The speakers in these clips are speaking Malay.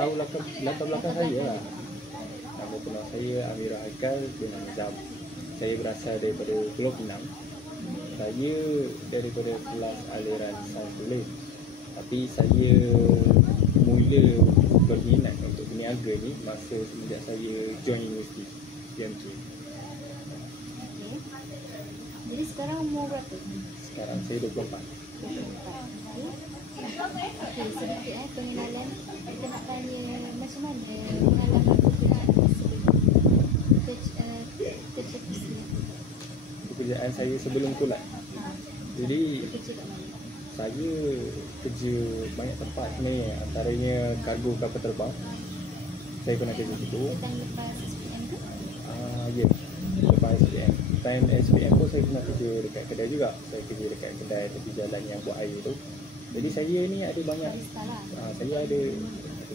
tahu latar belakang saya lah. Nama penuh saya Amirah Haikal bin Nizam. Saya berasal daripada Pulau Pinang. Saya daripada kelas aliran sains tulis. Tapi saya mula berminat untuk berniaga ni masa semenjak saya join universiti PMK. Jadi sekarang umur berapa? Sekarang saya 24. Okey, sedikit pengenalan. Kita nak tanya macam mana pengalaman pekerjaan tersebut. Pekerjaan saya sebelum kuliah. Jadi Kerja kat mana? saya kerja banyak tempat sebenarnya, antaranya kargo kapal terbang. Saya pernah kerja situ. Petang lepas SPM tu? Ya, lepas SPM. Time SPM pun saya pernah kerja dekat kedai juga. Saya kerja dekat kedai tepi jalan yang buat air tu. Jadi saya ni ada banyak, Barista lah. saya ada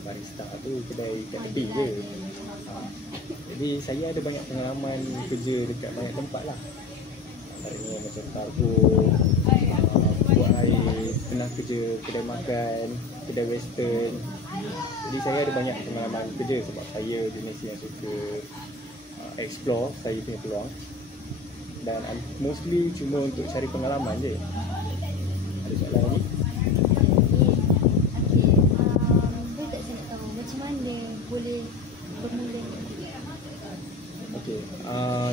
barista tu kedai kat tepi je. Jadi saya ada banyak pengalaman kerja dekat banyak tempat lah. Antaranya macam kargo, buat air, pernah kerja kedai makan, kedai western. Jadi saya ada banyak pengalaman kerja sebab saya jenis yang suka explore saya punya peluang. Dan mostly cuma untuk cari pengalaman je. Ada soalan lagi? Okey, boleh tak saya nak tahu macam mana boleh bermula? Okey,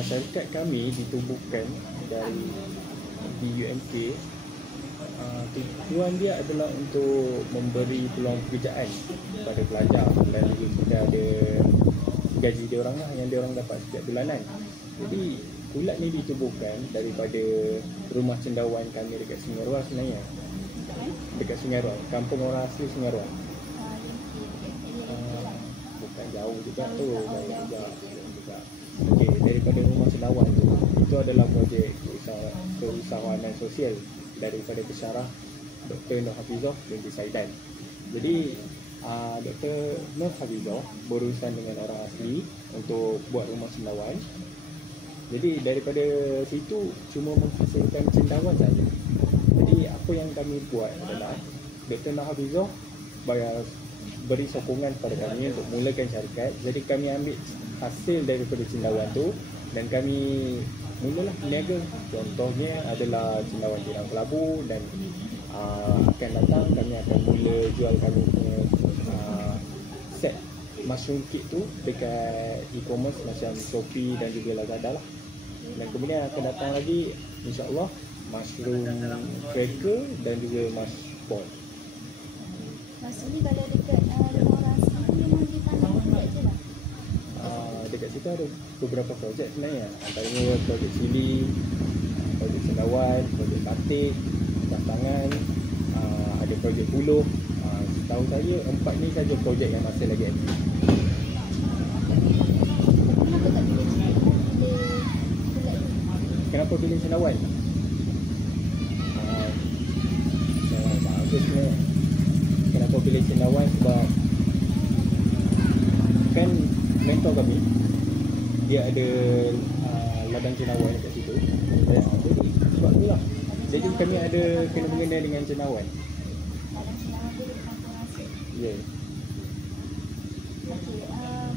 syarikat kami ditubuhkan dari di UMK. Tujuan dia adalah untuk memberi peluang pekerjaan kepada pelajar dan juga kita ada gaji dia orang lah yang dia orang dapat setiap bulanan. Jadi Kulat ni ditubuhkan daripada rumah cendawan kami dekat Sungai Ruang sebenarnya. Dekat Sungai Ruang, kampung orang asli Sungai Ruang. Bukan jauh juga tu, jauh juga. Okey, daripada rumah cendawan tu, itu adalah projek keusahawanan sosial daripada Pensyarah Dr. Nur Hafizah binti Saidan. Jadi Dr. Nur Hafizah berurusan dengan orang asli untuk buat rumah cendawan. Jadi daripada situ cuma menghasilkan cendawan saja. Jadi apa yang kami buat adalah Dr. Nur Hafizah beri sokongan kepada kami untuk mulakan syarikat. Jadi kami ambil hasil daripada cendawan tu dan kami mulalah berniaga. Contohnya adalah cendawan tiram kelabu dan akan datang kami akan mula jual kami punya set mushroom kit tu dekat e-commerce macam Shopee dan juga Lazada lah. Dan kemudian akan datang lagi insya-Allah mushroom cracker dan juga mush ball. Maksudnya kalau dekat rumah orang asli tu memang dia tanam dekat je lah. Dekat situ ada beberapa projek sebenarnya. Antaranya projek cili, projek cendawan, projek batik, tangan, ada projek puluh. Setahu saya 4 ni saja projek yang masih lagi aktif. Kenapa tak pilih cendawan? Kenapa pilih cendawan? Cendawan bagus sebenarnya. Kenapa pilih cendawan? Sebab kan mentor kami dia ada ladang cendawan kat situ. Jadi sebab itulah. Jadi kami ada kena-mengena dengan cendawan. Ladang cendawan tu dekat kampung asli. Ya. Okey,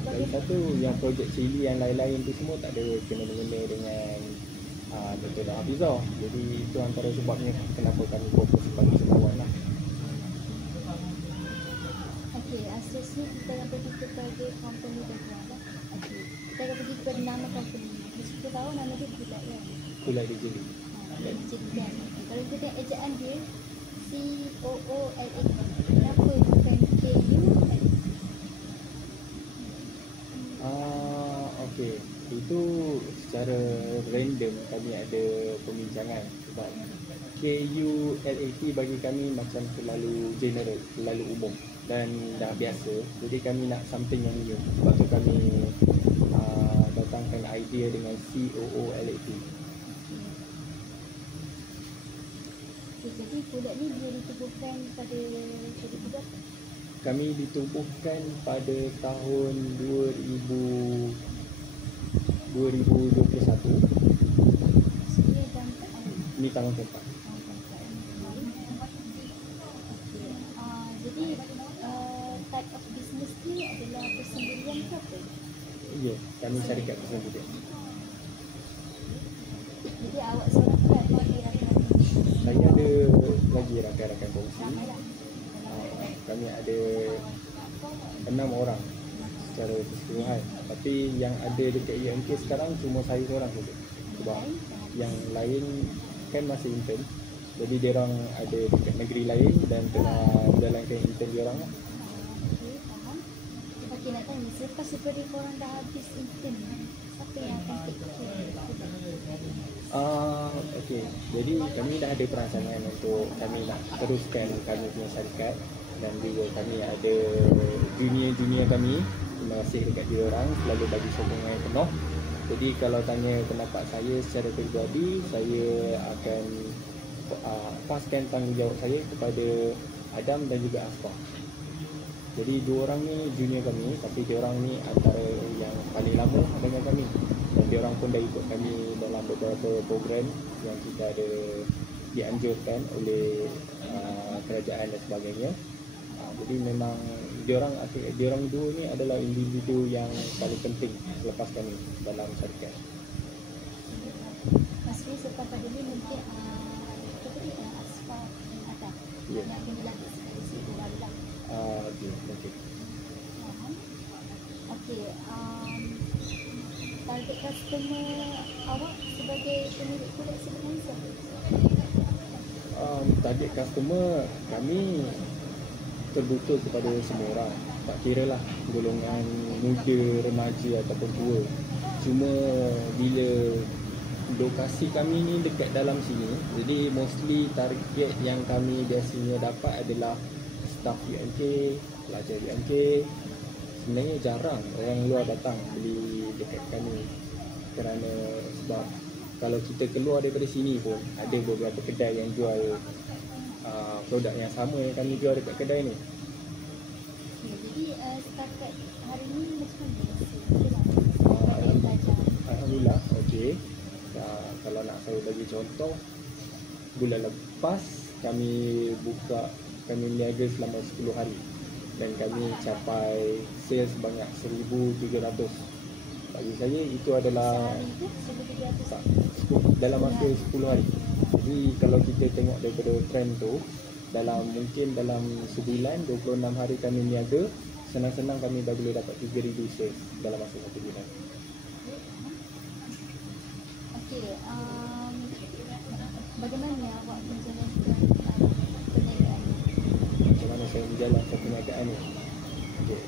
Lagi satu yang projek cili yang lain-lain tu semua tak ada kena-mengena dengan Dr. Nur Hafizah. Jadi itu antara sebabnya kenapa kami fokus pada cendawan lah. okey, asasnya kita akan pergi kepada company background. Okey, kita akan pergi kepada nama company. Kita tahu nama dia Kulat kan? Kulat dia jeli. Dijadikan. Kalau kita tengok ejaan dia COOLAT. Kenapa bukan KULAT? Okey. Itu secara random kami ada pembincangan sebab KULAT bagi kami macam terlalu general, terlalu umum dan dah biasa. Jadi kami nak something yang new. Sebab tu kami datangkan idea dengan COOLAT. Jadi Kulat ni dia ditubuhkan pada berapa? Kami ditubuhkan pada tahun 2021. Maksudnya dalam Ini tahun keempat. jadi type of business dia kami syarikat pesan juga. Jadi awak seorang tu ada lagi rakan-rakan? Saya ada lagi rakan-rakan kongsi. Ramai tak? Kami ada 6 orang secara keseluruhan. Tapi yang ada dekat UMK sekarang cuma saya seorang saja. Sebab yang lain kan masih intern. Jadi dia orang ada dekat negeri lain dan tengah jalankan intern dia orang lah. Okey, faham. Okey, nak tanya, selepas daripada korang dah habis intern, siapa yang akan take care? Okey. Jadi kami dah ada perancangan untuk kami nak teruskan kami punya syarikat dan juga kami ada junior-junior kami, terima kasih dekat dia orang selalu bagi sokongan yang penuh. Jadi kalau tanya pendapat saya secara peribadi, saya akan paskan tanggungjawab saya kepada Adam dan juga Asfar. Jadi dua orang ni junior kami, tapi dia orang ni antara yang paling lama dengan kami. Dan dia orang pun dah ikut kami dalam beberapa program yang kita ada dianjurkan oleh kerajaan dan sebagainya. Jadi memang dia orang dua ni adalah individu yang paling penting selepas kami dalam syarikat. Maksudnya selepas pada ni mungkin Asfar dan Adam yang kena lanjut sekali situ baru lah. Okey. Faham? Okey, target customer awak sebagai pemilik kulit sebenarnya siapa? Target customer kami terbuka kepada semua orang. Tak kira lah golongan muda, remaja ataupun tua. Cuma bila lokasi kami ni dekat dalam sini, jadi mostly target yang kami biasanya dapat adalah staff UMK, pelajar UMK. Sebenarnya jarang orang luar datang beli dekat kami kerana sebab kalau kita keluar daripada sini pun ada beberapa kedai yang jual produk yang sama yang kami jual dekat kedai ni. Okay, jadi setakat hari ni macam mana? Alhamdulillah, okey. Kalau nak saya bagi contoh, bulan lepas kami niaga selama 10 hari dan kami capai sales sebanyak 1,300. Bagi saya itu adalah sehari tu 1,300 dalam masa 10 hari. Jadi kalau kita tengok daripada trend tu, mungkin dalam sebulan 26 hari kami niaga, senang-senang kami dah boleh dapat 3,000 sales dalam masa 1 bulan. Okey, bagaimana awak menjalankan perniagaan ni? Macam mana saya menjalankan perniagaan ni? Okay.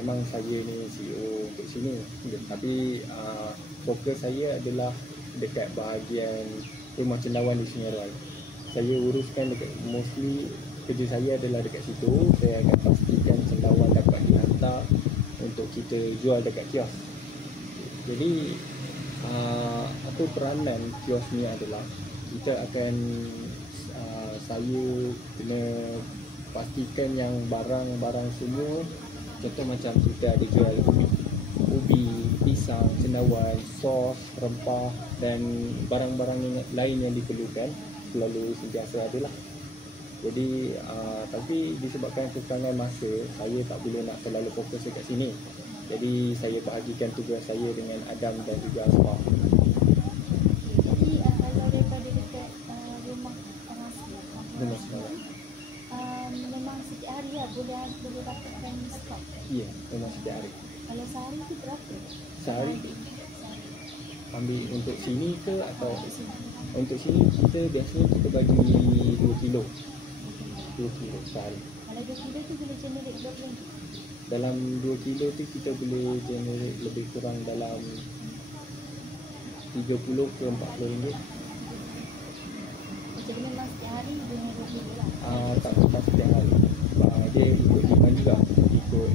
Memang saya ni CEO untuk sini, tapi fokus saya adalah dekat bahagian rumah cendawan di Sungai Royal. Saya uruskan dekat, mostly kerja saya adalah dekat situ. Saya akan pastikan cendawan dapat dihantar untuk kita jual dekat kios. Jadi apa peranan kios ni adalah kita akan saya kena pastikan yang barang-barang semua, contoh macam kita ada jual ubi, pisang, cendawan, sos, rempah dan barang-barang lain yang diperlukan selalu sentiasa ada lah. Jadi tapi disebabkan kekurangan masa, saya tak boleh nak terlalu fokus dekat sini. Jadi saya bahagikan tugas saya dengan Adam dan juga Asfar. Jadi kalau daripada dekat rumah orang sendiri, memang setiap hari lah boleh dapatkan stok. Ya, memang setiap hari. Kalau sehari tu berapa? Sehari ambil untuk sini ke atau untuk sini kita biasanya kita bagi 2 kilo. 2 kilo sehari. Kalau 2 kilo tu boleh generate berapa ringgit? Dalam 2 kilo tu kita boleh generate lebih kurang dalam 30 ke 40 ringgit. Jadi memang setiap hari guna 2 kilo lah. Tak setiap hari. Dia ikut demand juga, ikut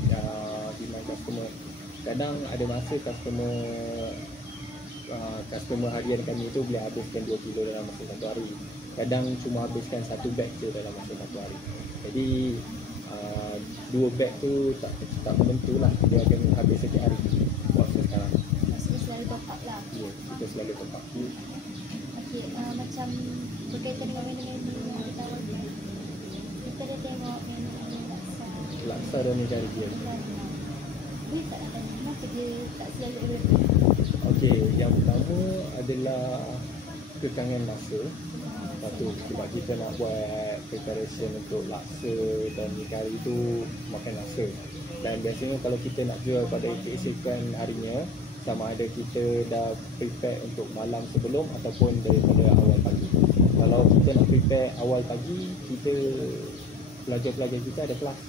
demand customer. Kadang ada masa customer harian kami tu boleh habiskan 2 kilo dalam masa 1 hari. Kadang cuma habiskan 1 bag je dalam masa 1 hari. Jadi 2 bag tu tak menentu lah, dia akan habis setiap hari waktu sekarang. Maksudnya selalu top up lah. Ya, kita selalu top up. Okey, macam berkaitan dengan menu-menu yang ditawarkan, kita dah tengok menu laksa Laksa dan meja dia. Boleh tak nak tanya kenapa dia tak selalu available? Okey, yang pertama adalah kekangan masa. Lepas tu sebab kita nak buat preparation untuk laksa dan mi kari tu makan masa. Dan biasanya kalau kita nak jual pada keesokan harinya, sama ada kita dah prepare untuk malam sebelum ataupun daripada awal pagi. Kalau kita nak prepare awal pagi, kita pelajar-pelajar kita ada kelas.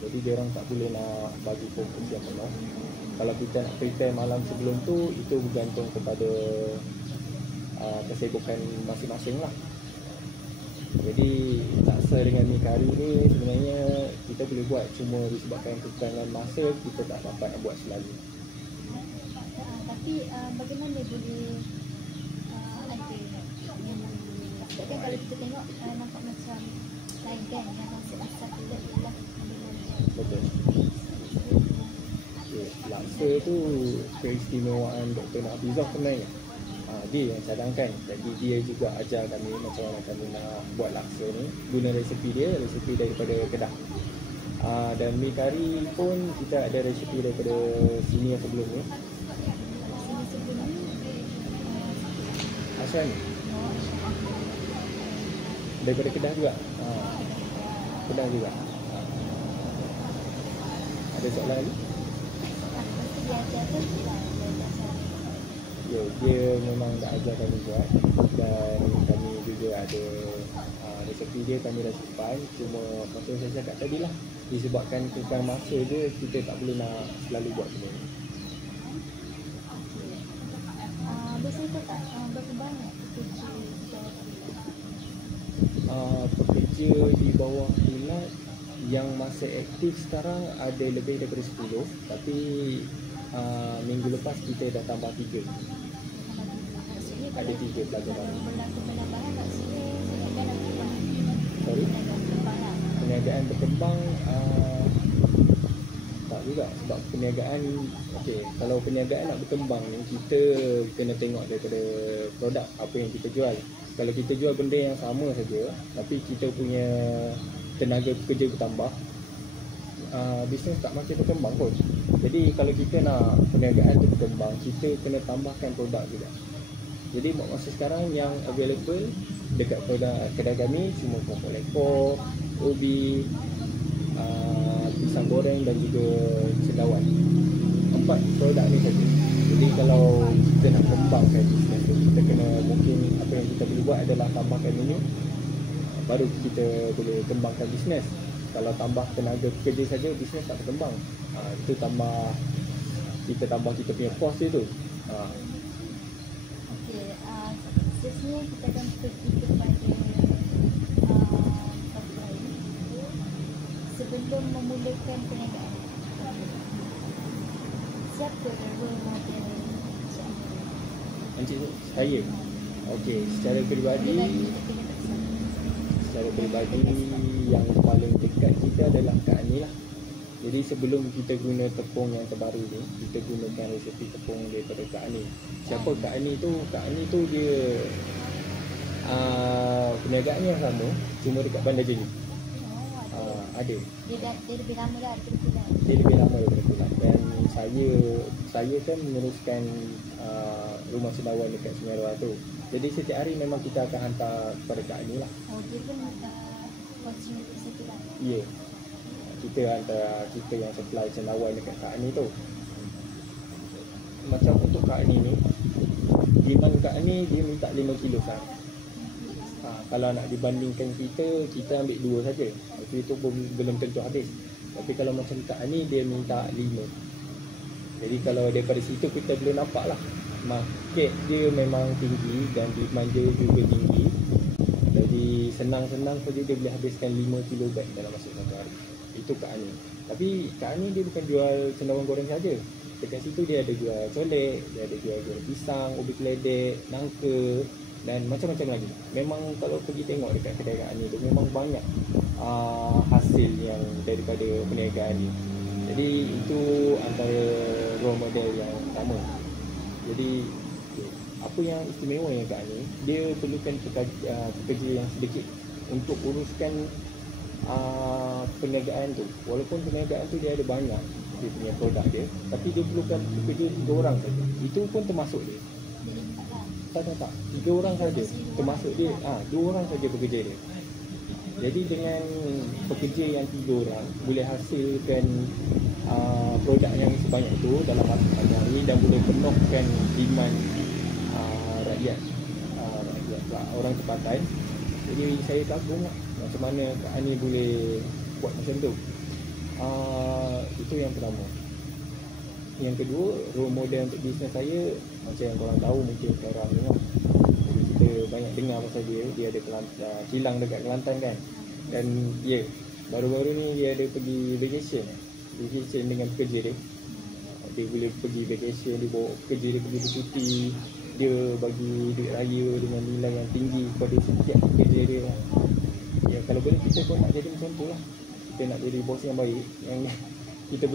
Jadi dia orang tak boleh nak bagi fokus yang penuh. Kalau kita nak prepare malam sebelum tu, itu bergantung kepada kesibukan masing-masing lah. Jadi laksa dengan mi kari ni sebenarnya kita boleh buat, cuma disebabkan kekurangan masa kita tak dapat nak buat selalu. Tapi bagaimana dia boleh ada yang sebabkan kalau kita tengok nampak macam lain kan, yang rasa asal tu adalah Betul. Okay. Laksa tu keistimewaan Dr. Nafizah sebenarnya. Dia yang cadangkan. Jadi dia juga ajar kami macam mana kami nak buat laksa ni, guna resepi dia, resepi daripada Kedah. Dan mi kari pun kita ada resepi daripada senior sebelum ni. Asal ni daripada Kedah juga. Kedah juga. Ada soalan lagi? Ya, dia memang dah ajar kami buat, dan kami juga ada resepi dia kami dah simpan. Cuma macam saya cakap tadi lah, disebabkan kekurangan masa je, kita tak boleh nak selalu buat benda ni. Biasanya tak berapa banyak pekerja pekerja di bawah Kilat yang masih aktif sekarang ada lebih daripada 10, tapi minggu lepas kita dah tambah 3. Ada 3 pelajar baru. penambahan maksudnya perniagaan nak berkembang. Sorry? Perniagaan berkembang tak juga, sebab perniagaan, okey, kalau perniagaan nak berkembang ni kita kena tengok daripada produk apa yang kita jual. Kalau kita jual benda yang sama saja tapi kita punya tenaga pekerja bertambah, bisnes tak makin berkembang pun. Jadi kalau kita nak perniagaan tu berkembang, kita kena tambahkan produk juga. Jadi masa sekarang yang available dekat produk kedai kami cuma pokok lekor, ubi, pisang goreng dan juga cendawan. 4 produk ni saja. Jadi kalau kita nak kembangkan bisnes tu, kita kena, mungkin apa yang kita boleh buat adalah tambahkan menu, baru kita boleh kembangkan bisnes. Kalau tambah tenaga pekerja saja, bisnes tak berkembang. Itu kita tambah kita punya kos dia tu. Okey, seterusnya kita akan pergi kepada topik lain. Sebelum memulakan perniagaan, siapa role model Encik tu, saya. Okey, secara peribadi yang paling dekat kita adalah Kak Ani lah. Jadi sebelum kita guna tepung yang terbaru ni, kita gunakan resepi tepung daripada Kak Ani. Siapa Kak Ani tu? Kak Ani tu dia perniagaan yang sama, cuma dekat Bandar Jeli. Ada. Dia lebih lama dah daripada Kilat. Dia lebih lama daripada Kilat. Dan saya kan meneruskan rumah cendawan dekat Sungai Roa tu. Jadi setiap hari memang kita akan hantar kepada Kak Ani lah. Dia pun konsumen Kilat. Ya. Kita hantar, kita yang supply cendawan dekat Kak Ani tu. Macam untuk Kak Ani ni, demand Kak Ani dia minta 5 kilo sehari. Kalau nak dibandingkan kita ambil 2 saja. Itu pun belum tentu habis. Tapi kalau macam Kak Ani dia minta 5. Jadi kalau daripada situ kita boleh nampak lah, market dia memang tinggi dan demand dia juga tinggi. Jadi senang-senang saja dia boleh habiskan 5 kilo bag dalam masa 1 hari. Itu Kak Ani. Tapi Kak Ani dia bukan jual cendawan goreng saja. Dekat situ dia ada jual colek, dia ada jual pisang, ubi keledek, nangka dan macam-macam lagi. Memang kalau pergi tengok dekat kedai Kak Ani tu memang banyak hasil yang daripada perniagaan ni. Jadi itu antara role model yang utama. Jadi apa yang istimewa yang Kak Ani, dia perlukan pekerja yang sedikit untuk uruskan perniagaan tu. Walaupun perniagaan tu dia ada banyak, dia punya produk dia, tapi dia perlukan pekerja 3 orang saja. Itu pun termasuk dia. Jadi tak lah. Tak. 3 orang saja termasuk dia. 2 orang saja pekerja dia. Jadi dengan pekerja yang 3 orang boleh hasilkan produk yang sebanyak itu dalam masa panjang ini dan boleh penuhkan demand rakyat orang tempatan. Jadi saya kagum lah macam mana Kak Ani boleh buat macam tu. Itu yang pertama. Yang kedua, role model untuk bisnes saya macam yang korang tahu, mungkin korang tengok. Jadi kita banyak dengar pasal dia. Dia ada kilang dekat Kelantan kan. Dan baru-baru ni dia ada pergi vacation dengan pekerja dia. Dia boleh pergi vacation, dia bawa pekerja dia pergi bercuti. Dia bagi duit raya dengan nilai yang tinggi kepada setiap pekerja dia. Ya, kalau boleh kita pun nak jadi macam tu lah. Kita nak jadi bos yang baik, yang kita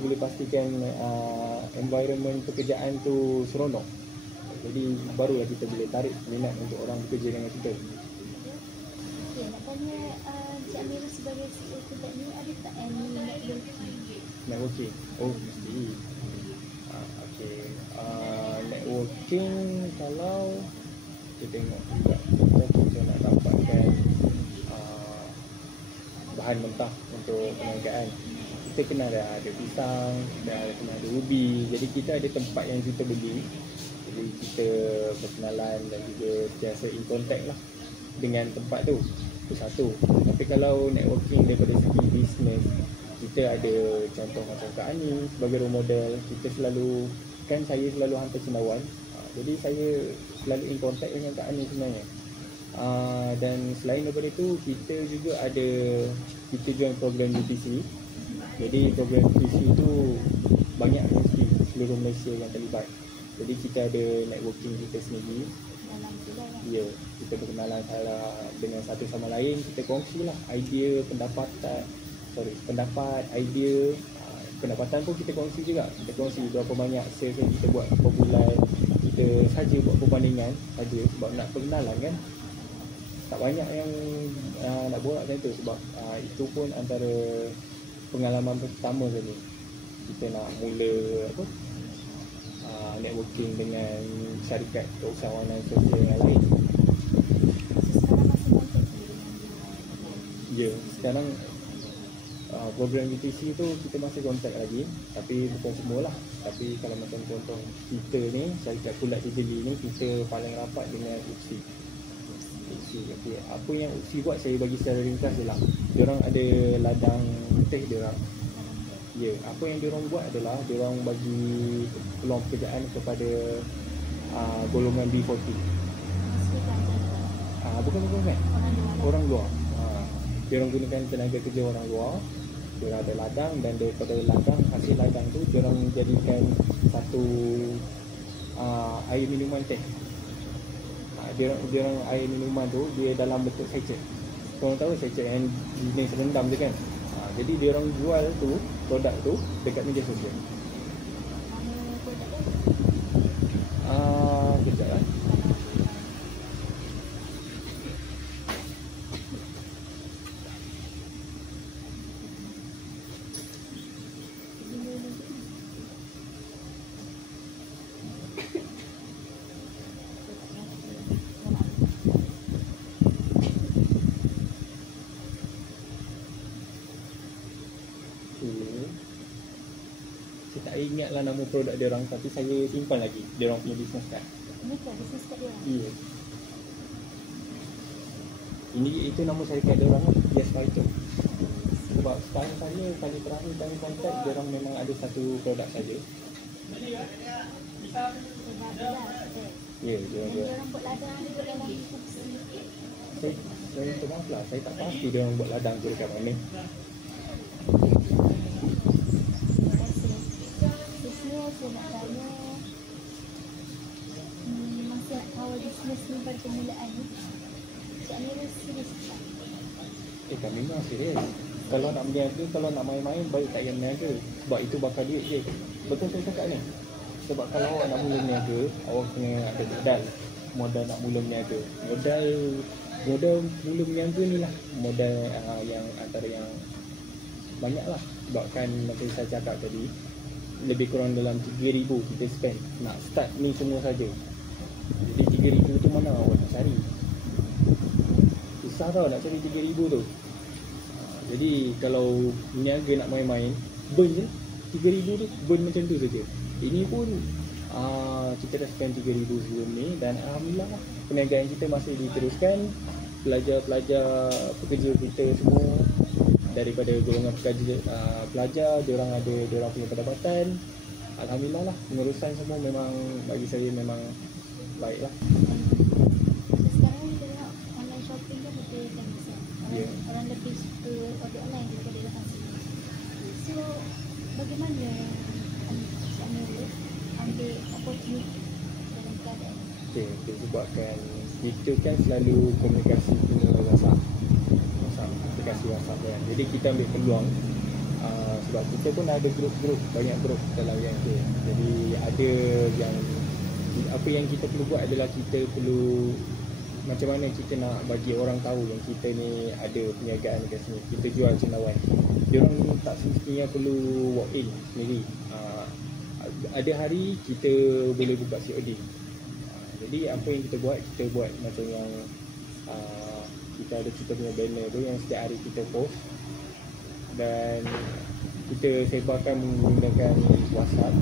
boleh pastikan environment pekerjaan tu seronok. Jadi barulah kita boleh tarik minat untuk orang bekerja dengan kita. Okey, nak tanya Cik Amirul sebagai CEO kedai ni, ada tak any Networking? Oh, mesti. Okey. Networking, kalau kita tengok juga kita nak dapatkan bahan mentah untuk perniagaan. Kita kena ada pisang, kena ada ubi. Jadi kita ada tempat yang kita beli. Jadi kita berkenalan dan juga biasa in contact lah dengan tempat tu. Itu satu. Tapi kalau networking daripada segi bisnes, kita ada contoh macam Kak Ani sebagai role model. Kita selalu, kan saya selalu hantar cendawan. Jadi saya selalu in contact dengan Kak Ani sebenarnya. Dan selain daripada itu, kita juga ada, kita join program UTC. Jadi program UTC itu banyak universiti seluruh Malaysia yang terlibat. Jadi kita ada networking kita sendiri. Ya, kita berkenalan dengan satu sama lain. Kita kongsilah idea, pendapat, idea. Pendapatan pun kita kongsi juga. Kita kongsi berapa banyak sales yang kita buat per bulan. Kita saja buat perbandingan saja sebab nak perkenalan kan. Tak banyak yang nak buat macam tu sebab itu pun antara pengalaman pertama kali kita nak mula networking dengan syarikat keusahawanan sosial yang lain. Ya, sekarang program UTC tu kita masih kontak lagi, tapi bukan semualah. Tapi kalau macam contoh kita ni, syarikat Pulat Jejeli ni, kita paling rapat dengan UTC. Okay. Apa yang UTC buat saya bagi secara ringkas je lah. Diorang ada ladang teh diorang. Ya, apa yang diorang buat adalah diorang bagi peluang pekerjaan kepada golongan B40. Bukan kan? Orang luar. Diorang gunakan tenaga kerja orang luar. Diorang ada ladang dan daripada ladang, hasil ladang tu diorang jadikan satu air minuman teh. Diorang air minuman tu dia dalam bentuk sachet. Korang tahu sachet yang jenis rendam je kan? Jadi diorang jual tu, produk tu dekat media sosial. Sekejap lah. Saya tak ingatlah nama produk dia orang, tapi saya simpan lagi dia orang punya business card. Ini kan business card dia orang? Iya. Itu nama syarikat dia orang lah, Yes Fighter. Sebab sekarang saya kali terakhir kami kontak, dia orang memang ada satu produk saja. Ya, dia orang buat ladang juga dalam fungsi. Saya minta maaf lah, saya tak pasti dia orang buat ladang tu dekat mana. Saya nak tanya masa awal bisnes ni pada permulaan ni, Cik Amirul serius tak? Kami memang serius. Kalau nak berniaga, kalau nak main-main, baik tak payah berniaga. Sebab itu bakal duit je. Betul saya cakap ni. Sebab kalau awak nak mula berniaga, awak kena ada modal nak mula berniaga. Modal mula berniaga ni lah modal yang antara yang banyak lah. sebabkan macam saya cakap tadi, lebih kurang dalam 3,000 kita spend nak start ni semua saja. Jadi 3,000 tu mana awak nak cari? Susah tau nak cari 3,000 tu. Jadi kalau niaga nak main-main, burn je 3,000 tu, burn macam tu saja. Ini pun kita dah spend 3,000 sebelum ni, dan alhamdulillah perniagaan kita masih diteruskan. Pelajar-pelajar pekerja kita semua daripada golongan pelajar, diorang ada diorang punya pendapatan. Alhamdulillah lah, pengurusan semua memang bagi saya memang baik lah. So sekarang ni tengok online shopping kan lebih famous kan? Ya. Orang lebih suka order online daripada datang sini. So bagaimana Amirul ambil opportunity dalam keadaan ni? Okay, sebabkan kita kan selalu komunikasi guna WhatsApp, aplikasi WhatsApp kan. Jadi kita ambil peluang, sebab kita pun ada grup-grup, banyak grup dalam UMK. Jadi ada yang, apa yang kita perlu buat adalah kita perlu macam mana kita nak bagi orang tahu yang kita ni ada perniagaan dekat sini, kita jual cendawan. Diorang tak semestinya perlu walk in sendiri. Ada hari kita boleh buka COD. Jadi apa yang kita buat macam yang kita ada kita punya banner tu yang setiap hari kita post, dan kita sebarkan menggunakan WhatsApp.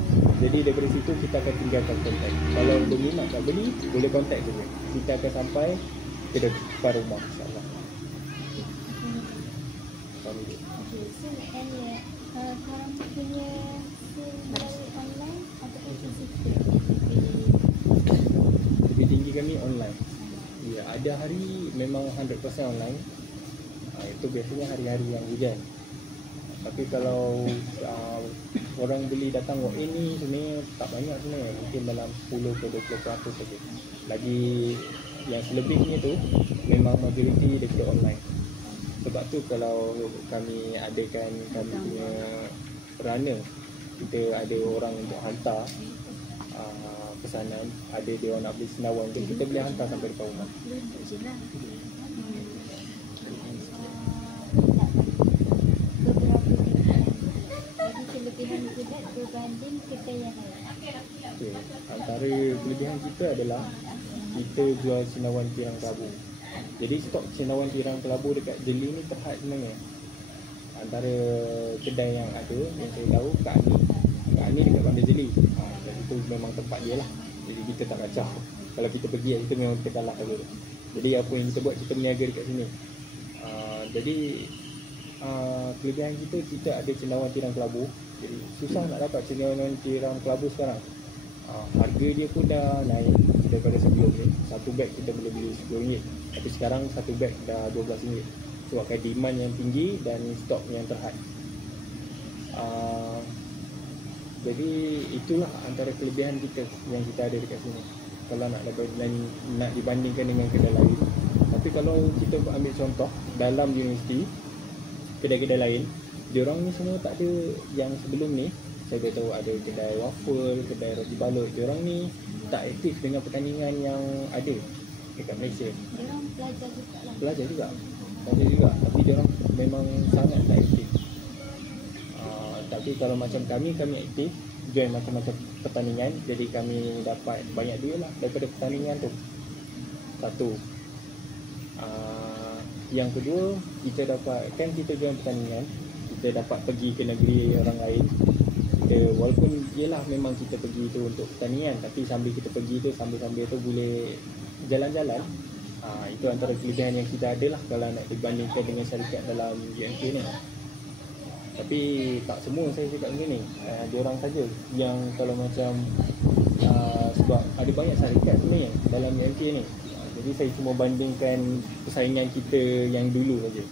Jadi daripada situ kita akan tinggalkan kontak. Kalau berminat nak beli, boleh kontak saja. Kita akan sampai ke depan rumah, insyaAllah. Okay, so and korang punya sale melalui online ataupun physical? Lebih tinggi kami online. Ya, ada hari memang 100% online. Itu biasanya hari-hari yang hujan. Tapi kalau orang beli datang walk in ni sebenarnya tak banyak sebenarnya, mungkin dalam 10 ke 20% saja. Lagi yang selebihnya tu memang majoriti daripada online. Sebab tu kalau kami adakan kami punya runner, kita ada orang untuk hantar pesanan, ada dia orang nak beli senawan tu, kita boleh hantar sampai depan rumah. Kelebihan kita berbanding kedai yang lain. Okay. Antara kelebihan kita adalah kita jual cendawan tiram kelabu. Jadi stok cendawan tiram kelabu dekat Jeli ni terhad sebenarnya. Antara kedai yang ada yang saya tahu Kak Ani dekat Bandar Jeli. Dan itu memang tempat dia lah. Jadi kita tak kacau. Kalau kita pergi kita memang kita kalah saja. Jadi apa yang kita buat, kita berniaga dekat sini. Jadi kelebihan kita ada cendawan tiram kelabu. Jadi susah nak dapat cendawan tiram kelabu sekarang. Harga dia pun dah naik daripada sebelum ni. Satu beg kita boleh beli RM10, tapi sekarang satu beg dah RM12. Sebabkan demand yang tinggi dan stok yang terhad. Jadi itulah antara kelebihan kita yang kita ada dekat sini. Kalau nak dibandingkan dengan kedai lain. Tapi kalau kita ambil contoh dalam universiti, kedai-kedai lain, diorang ni semua tak ada yang sebelum ni. Saya dah tahu ada kedai waffle, kedai roti balut. Diorang ni tak aktif dengan pertandingan yang ada dekat Malaysia. Diorang pelajar juga lah. Pelajar juga. Tapi diorang memang sangat tak aktif. Tapi kalau macam kami aktif, join macam-macam pertandingan. Jadi kami dapat banyak duit lah daripada pertandingan tu. Satu. Yang kedua, kita dapat, kan kita join pertandingan, kita dapat pergi ke negeri orang lain. Kita, walaupun yelah memang kita pergi tu untuk pertandingan, tapi sambil kita pergi tu, sambil-sambil tu boleh jalan-jalan. Itu antara kelebihan yang kita ada lah kalau nak dibandingkan dengan syarikat dalam UMK ni. Tapi tak semua saya cakap macam ni. Diorang saja yang kalau macam sebab ada banyak syarikat sebenarnya dalam UMK ni. Jadi saya cuma bandingkan persaingan kita yang dulu saja.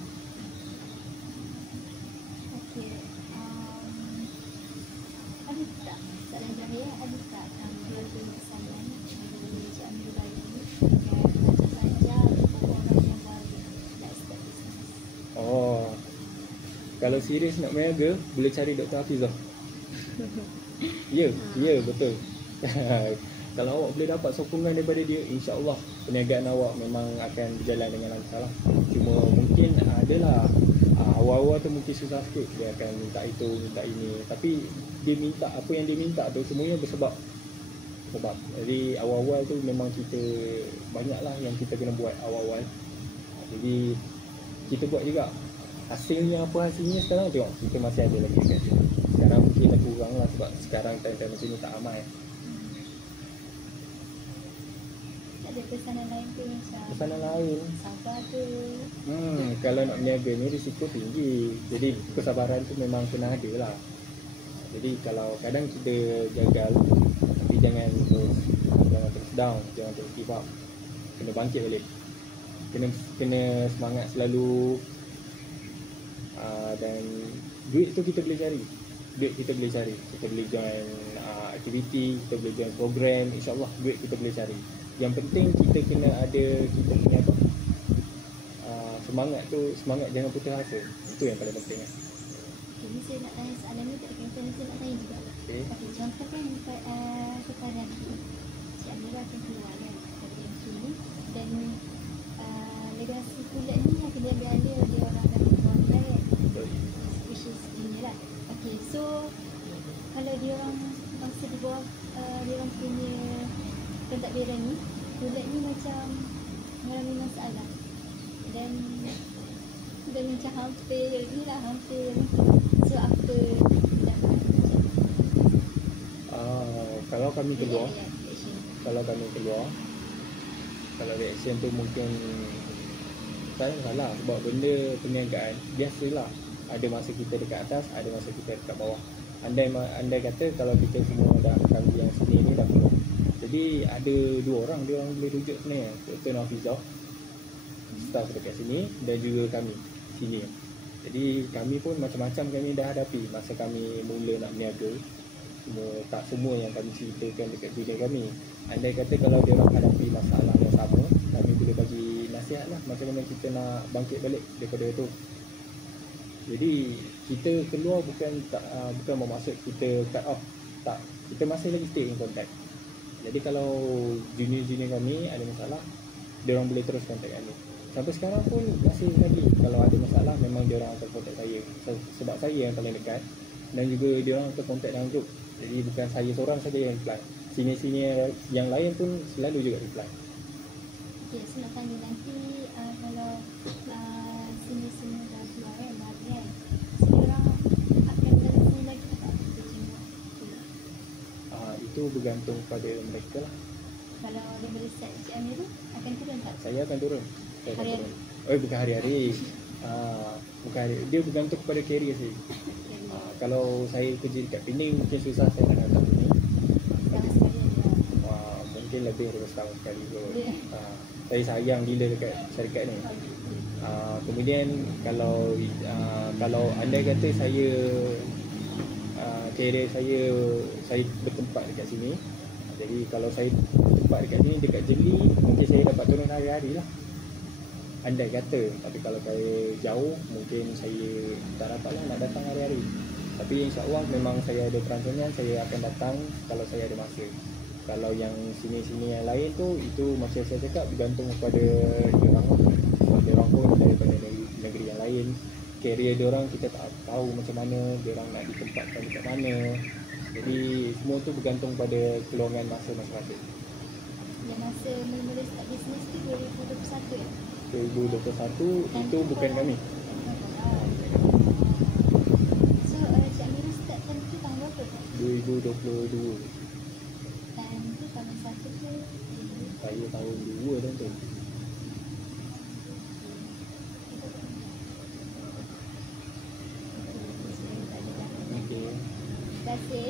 Okey. Ada tak soalan Jahia, ada tak jual pesanan dari Cik Amirul Bayu ni pelajar-pelajar ataupun orang yang baru nak start bisnes? Kalau serius nak berniaga, boleh cari Dr. Hafizah. Ya, betul. Kalau awak boleh dapat sokongan daripada dia, insya-Allah perniagaan awak memang akan berjalan dengan lancar lah. Cuma mungkin adalah awal-awal tu mungkin susah sikit, dia akan minta itu, minta ini, tapi dia minta apa yang dia minta tu semuanya bersebab. Jadi awal-awal tu memang kita banyaklah yang kita kena buat awal-awal. Jadi kita buat juga. Hasilnya apa hasilnya sekarang tengok, kita masih ada lagi dekat sini. Sekarang mungkin dah kurang lah sebab sekarang time-time macam ni tak ramai. Ada pesanan lain tu macam Pesanan lain, sabar tu. kalau nak berniaga ni risiko tinggi. Jadi kesabaran tu memang kena ada lah. Jadi kalau kadang kita gagal, tapi jangan terus down, jangan terus give up. Kena bangkit balik. Kena semangat selalu. Dan duit tu kita boleh cari. Kita boleh join aktiviti, kita boleh join program. InsyaAllah duit kita boleh cari. Yang penting kita kena ada, kita punya apa, semangat jangan putus asa. Itu yang paling penting lah. Jadi saya nak tanya soalan ni tak ada kaitan, saya nak tanya juga. Okay. Contoh kan sekarang Cik Amira akan keluar kan dari MC ni, dan legasi kulit ni akan diambil alih oleh orang akan keluar kan, which is ini lah. Okay, so kalau dia orang masa di bawah dia orang punya pentadbiran ni, kulit ni macam mengalami masalah, dan macam hampir ni lah, hampir. So apa pendapat macam kalau kami keluar, reaction? kalau reaction tu mungkin saya salah, sebab benda perniagaan biasalah, ada masa kita dekat atas, ada masa kita dekat bawah. Andai kata kalau kita semua dah kami yang sini ni dah keluar, jadi ada dua orang dia orang boleh rujuk sebenarnya, Dr. Nafizah, staff dekat sini, dan juga kami sini. Jadi kami pun macam-macam kami dah hadapi masa kami mula nak berniaga. Tak semua yang kami ceritakan dekat dunia kami. Andai kata kalau dia orang hadapi masalah yang sama, kami boleh bagi nasihat lah macam mana kita nak bangkit balik daripada itu. Jadi kita keluar bukan bermaksud kita cut off, tak, kita masih lagi stay in contact. Jadi kalau junior-junior kami ada masalah, dia orang boleh terus contact kami. Sampai sekarang pun masih lagi, kalau ada masalah memang dia orang akan contact saya, sebab saya yang paling dekat, dan juga dia orang akan contact dalam group. Jadi bukan saya seorang saja yang reply, senior-senior yang lain pun selalu juga reply. Okay, so nak tanya nanti kalau senior-senior dah keluar kan, dah habis kan, so dia orang akan balik sini lagi tak kita jenguk pula? Itu bergantung pada mereka lah. Kalau dia boleh set Cik Amir tu, akan turun tak? Saya akan turun. Hari-hari? Bukan hari-hari. Bukan hari. Dia bergantung kepada career saya. Kalau saya kerja dekat Pening, mungkin susah saya nak datang Pening. Setahun sekali aja. Mungkin lebih daripada setahun sekali kot. Saya sayang gila dekat syarikat ni. Kemudian kalau andai kata saya career saya bertempat dekat sini, jadi kalau saya bertempat dekat sini, dekat Jeli, mungkin saya dapat turun hari-hari lah, andai kata. Tapi kalau saya jauh, mungkin saya tak dapat lah nak datang hari-hari. Tapi insyaAllah memang saya ada perancangan, saya akan datang kalau saya ada masa. Kalau yang sini-sini yang lain tu, itu macam saya cakap, bergantung kepada diorang. Sebab diorang pun daripada negeri yang lain, career diorang kita tak tahu macam mana, diorang nak ditempatkan dekat mana. Jadi semua tu bergantung pada keluangan masa masing-masing. Yang masa mula-mula start bisnes tu 2021 ya? 2021 itu bukan kami. So Cik Amira start time tu tahun berapa tu? 2022. Time tu tahun 1 tu? Saya tahun 2 tahun tu. Okay. Okey. Terima kasih.